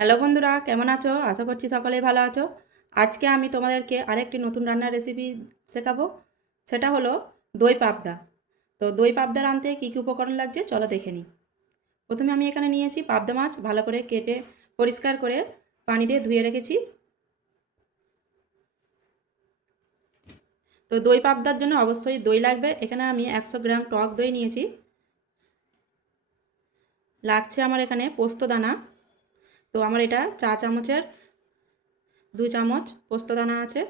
Hello বন্ধুরা, কেমন আছো? আশা করছি সকলেই ভালো আছো। আজকে আমি তোমাদেরকে আরেকটি নতুন রান্নার রেসিপি শেখাবো। সেটা হলো দই পাবদা। তো দই পাবদা রাঁধতে কী কী উপকরণ লাগছে চলো দেখে নিই। প্রথমে আমি এখানে নিয়েছি পাবদা মাছ, ভালো করে কেটে পরিষ্কার করে পানি দিয়ে ধুয়ে রেখেছি। তো দই পাবদার জন্য অবশ্যই দই লাগবে। এখানে আমি 100 গ্রাম টক দই নিয়েছি। লাগছে আমার এখানে পোস্ত দানা। তো আমার এটা চা চামচের 2 চামচ পোস্ত দানা আছে।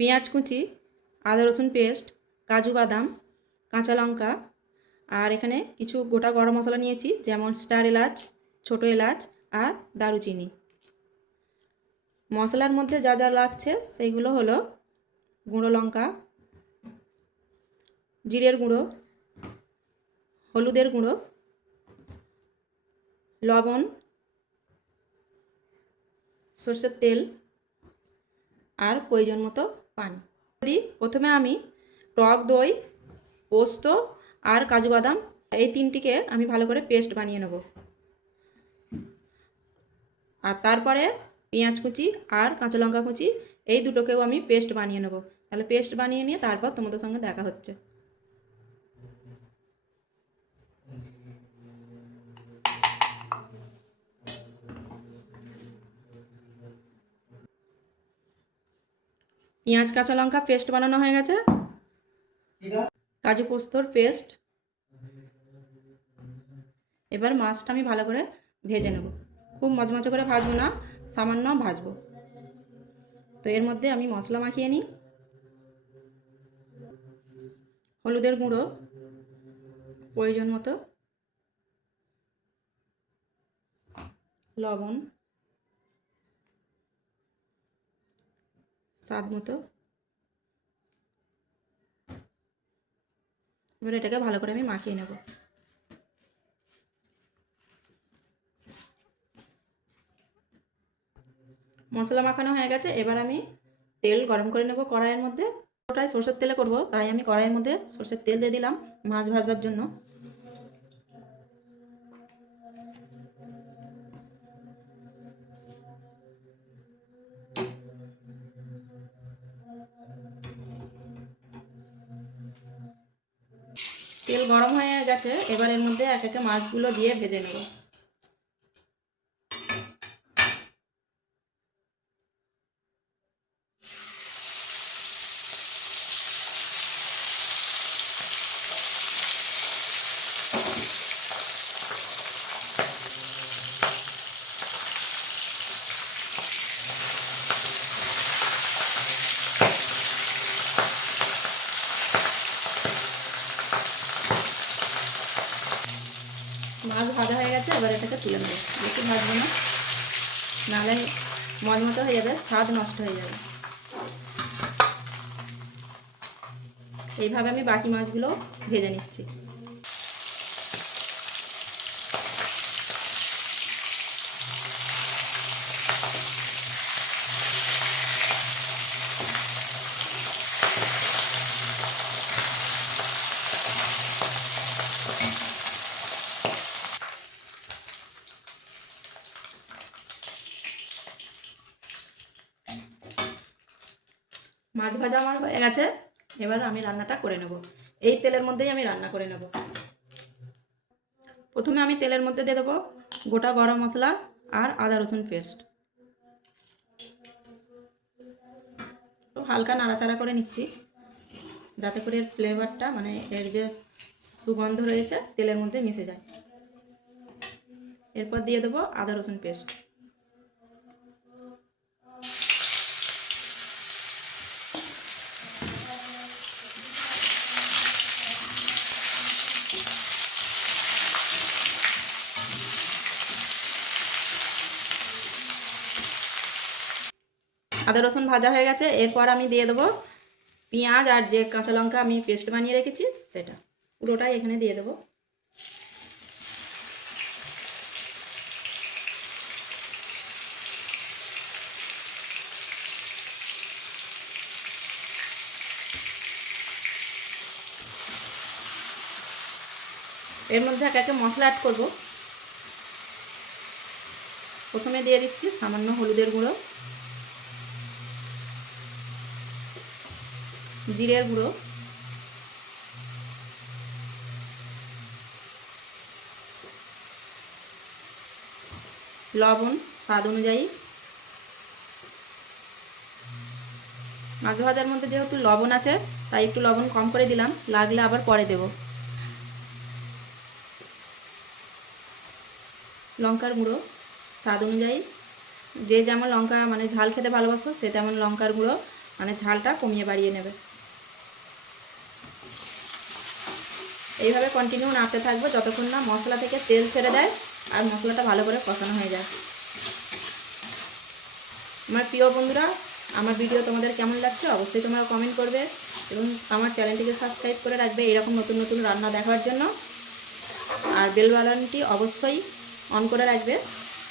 পেঁয়াজ কুচি, আদা রসুন পেস্ট, কাজু বাদাম, কাঁচা লঙ্কা, আর এখানে কিছু গোটা গরম মশলা নিয়েছি, যেমন স্টার এলাচ, ছোটো এলাচ আর দারুচিনি। মশলার মধ্যে যা যা লাগছে সেইগুলো হলো গুঁড়ো লঙ্কা, জিরের গুঁড়ো, হলুদের গুঁড়ো, লবণ, সরষের তেল আর প্রয়োজন মতো পানি। প্রথমে আমি টক দই, পোস্ত আর কাজু বাদাম এই তিনটিকে আমি ভালো করে পেস্ট বানিয়ে নেব। আর তারপরে পেঁয়াজ কুচি আর কাঁচা লঙ্কা কুচি এই দুটোকেও আমি পেস্ট বানিয়ে নেব। তাহলে পেস্ট বানিয়ে নিয়ে তারপর তোমাদের সঙ্গে দেখা হচ্ছে। পেঁয়াজ কাঁচা লঙ্কা পেস্ট বানানো হয়ে গেছে। কাজু পোস্তর পেস্ট। এবার মাছটা আমি ভালো করে ভেজে নেব। খুব মচমচে করে ভাজবো না, সামান্য ভাজবো। তো এর মধ্যে আমি মশলা মাখিয়ে নিই। হলুদের গুঁড়ো প্রয়োজন মতো, লবণ স্বাদ মতো। এবার এটাকে ভালো করে আমি মাখিয়ে নেব। মশলা মাখানো হয়ে গেছে। এবার আমি তেল গরম করে নেব কড়াইয়ের মধ্যে। ওটাই সরষের তেলে করব, তাই আমি কড়াইয়ের মধ্যে সরষের তেল দিয়ে দিলাম মাছ ভাজবার জন্য। তেল গরম হয়ে গেছে। এবার এর মধ্যে এক একে মাছগুলো দিয়ে ভেজে নেব। মাছ ভাজা হয়ে গেছে। এবার এটাকে তুলে নেব। বেশি ভাজবো না, নাহলে মচমচে হয়ে যাবে, স্বাদ নষ্ট হয়ে যাবে। এইভাবে আমি বাকি মাছগুলো ভেজে নিচ্ছি। মাছ ভাজা আমার হয়ে গেছে। এবার আমি রান্নাটা করে নেব। এই তেলের মধ্যেই আমি রান্না করে নেব। প্রথমে আমি তেলের মধ্যে দিয়ে দেবো গোটা গরম মশলা আর আদা রসুন পেস্ট। হালকা নাড়াচাড়া করে নিচ্ছি, যাতে করে এর ফ্লেভারটা, মানে এর যে সুগন্ধ রয়েছে, তেলের মধ্যে মিশে যায়। এরপর দিয়ে দেবো আদা রসুন পেস্ট। আদা রসুন ভাজা হয়ে গেছে। এরপর আমি দিয়ে দেবো পেঁয়াজ আর যে কাঁচা লঙ্কা আমি পেস্ট বানিয়ে রেখেছি সেটা পুরোটাই এখানে দিয়ে দেবো। এর মধ্যে এক একে মশলা অ্যাড করবো। প্রথমে দিয়ে দিচ্ছি সামান্য হলুদের গুঁড়ো, জিরের গুঁড়ো, লবণ স্বাদ অনুযায়ী। মাছ ভাজার মধ্যে যেহেতু লবণ আছে তাই একটু লবণ কম করে দিলাম, লাগলে আবার পরে দেব। লঙ্কার গুঁড়ো স্বাদ অনুযায়ী, যে যেমন লঙ্কা মানে ঝাল খেতে ভালোবাসো সে তেমন লঙ্কার গুঁড়ো মানে ঝালটা কমিয়ে বাড়িয়ে নেবে। এইভাবে কন্টিনিউ নাড়তে থাকবো যতক্ষণ না মশলা থেকে তেল ছেড়ে দেয় আর মশলাটা ভালো করে কষানো হয়ে যায়। আমার প্রিয় বন্ধুরা, আমার ভিডিও তোমাদের কেমন লাগছে অবশ্যই তোমরা কমেন্ট করবে এবং আমার চ্যানেলটিকে সাবস্ক্রাইব করে রাখবে এরকম নতুন নতুন রান্না দেখার জন্য। আর বেল বাটনটি অবশ্যই অন করে রাখবে,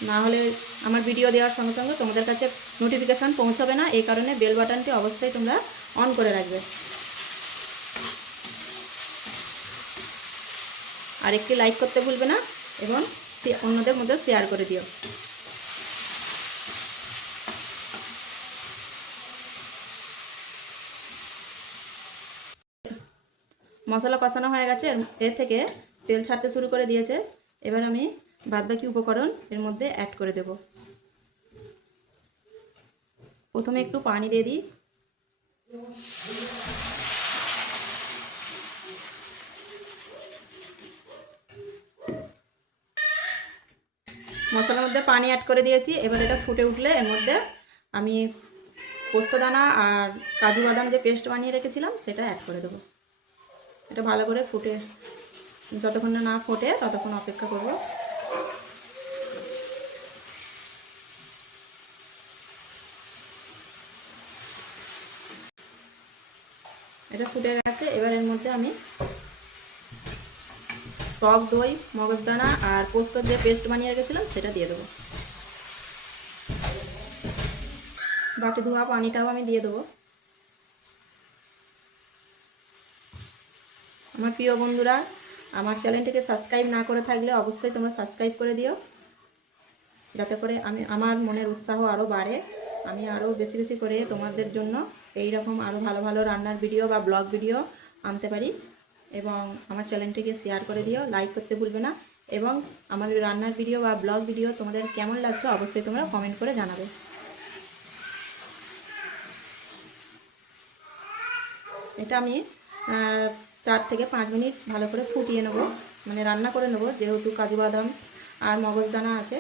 না হলে আমার ভিডিও দেওয়ার সঙ্গে সঙ্গে তোমাদের কাছে নোটিফিকেশান পৌঁছাবে না। এই কারণে বেল বাটনটি অবশ্যই তোমরা অন করে রাখবে। আর একটি লাইক করতে ভুলবে না এবং অন্যদের মধ্যে শেয়ার করে দিও। মশলা কষানো হয়ে গেছে, এর থেকে তেল ছাড়তে শুরু করে দিয়েছে। এবার আমি বাদবাকি উপকরণ এর মধ্যে অ্যাড করে দেব। প্রথমে একটু পানি দিয়ে দিই, মশলার মধ্যে পানি অ্যাড করে দিয়েছি। এবার এটা ফুটে উঠলে এর মধ্যে আমি পোস্তদানা আর কাজু বাদাম যে পেস্ট বানিয়ে রেখেছিলাম সেটা অ্যাড করে দেবো। এটা ভালো করে ফুটে যতক্ষণ না ফোটে ততক্ষণ অপেক্ষা করব। এটা ফুটে গেছে। এবার এর মধ্যে আমি টক দই, মগজদানা আর পোস্তর যে পেস্ট বানিয়ে রেখেছিলাম সেটা দিয়ে দেবো। বাটি ধোয়া পানিটাও আমি দিয়ে দেবো। আমার প্রিয় বন্ধুরা, আমার চ্যানেলটিকে সাবস্ক্রাইব না করে থাকলে অবশ্যই তোমরা সাবস্ক্রাইব করে দিও, যাতে করে আমার মনের উৎসাহ আরও বাড়ে, আমি আরও বেশি বেশি করে তোমাদের জন্য এই রকম আরও ভালো ভালো রান্নার ভিডিও বা ব্লগ ভিডিও আনতে পারি। এবং আমার চ্যানেলটিকে শেয়ার করে দিও, লাইক করতে ভুলবে না। এবং আমার রান্নার ভিডিও বা ব্লগ ভিডিও তোমাদের কেমন লাগছে অবশ্যই তোমরা কমেন্ট করে জানাবে। এটা আমি 4 থেকে 5 মিনিট ভালো করে ফুটিয়ে নেব, মানে রান্না করে নেব। যেহেতু কাজু বাদাম আর মগজদানা আছে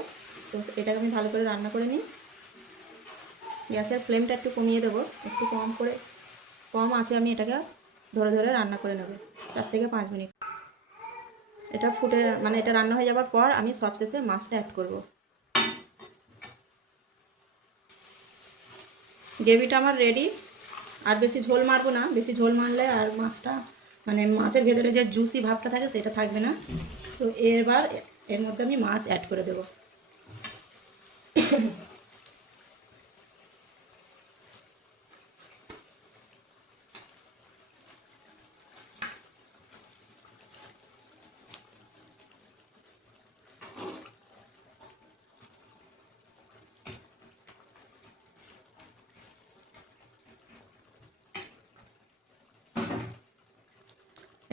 তো এটাকে আমি ভালো করে রান্না করে নিই। গ্যাসের ফ্লেমটা একটু কমিয়ে দেবো, একটু কম আছে, আমি এটাকে ধরে ধরে রান্না করে নেব 4 থেকে 5 মিনিট। এটা ফুটে মানে এটা রান্না হয়ে যাওয়ার পর আমি সবশেষে মাছটা অ্যাড করব। গ্রেভিটা আমার রেডি। আর বেশি ঝোল মারবো না, বেশি ঝোল মারলে আর মাছটা মানে মাছের ভেতরে যে জুসি ভাবটা থাকে সেটা থাকবে না। তো এবার এর মধ্যে আমি মাছ অ্যাড করে দেব।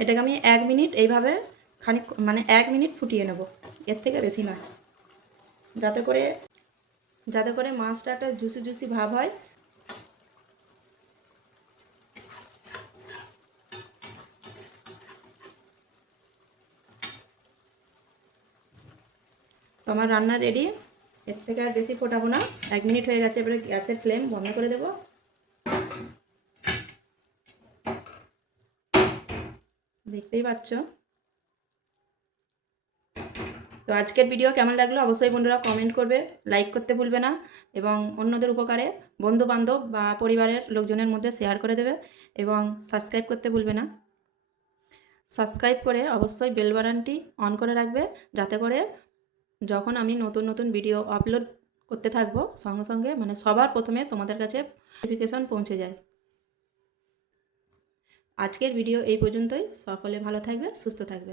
এটাকে আমি 1 মিনিট এইভাবে খানিক মানে 1 মিনিট ফুটিয়ে নেব, এর থেকে বেশি নয়, যাতে করে মাছটা একটা জুসি জুসি ভাব হয়। তো আমার রান্না রেডি, এর থেকে আর বেশি ফোটাবো না। 1 মিনিট হয়ে গেছে, এবারে গ্যাসের ফ্লেম বন্ধ করে দেব। দেখতেই পাচ্ছ। তো আজকের ভিডিও কেমন লাগলো অবশ্যই বন্ধুরা কমেন্ট করবে, লাইক করতে ভুলবে না এবং অন্যদের উপকারে বন্ধু বান্ধব বা পরিবারের লোকজনের মধ্যে শেয়ার করে দেবে এবং সাবস্ক্রাইব করতে ভুলবে না। সাবস্ক্রাইব করে অবশ্যই বেল বাটনটি অন করে রাখবে, যাতে করে যখন আমি নতুন নতুন ভিডিও আপলোড করতে থাকবো সঙ্গে সঙ্গে মানে সবার প্রথমে তোমাদের কাছে নোটিফিকেশন পৌঁছে যায়। আজকের ভিডিও এই পর্যন্তই। সকলে ভালো থাকবে, সুস্থ থাকবে।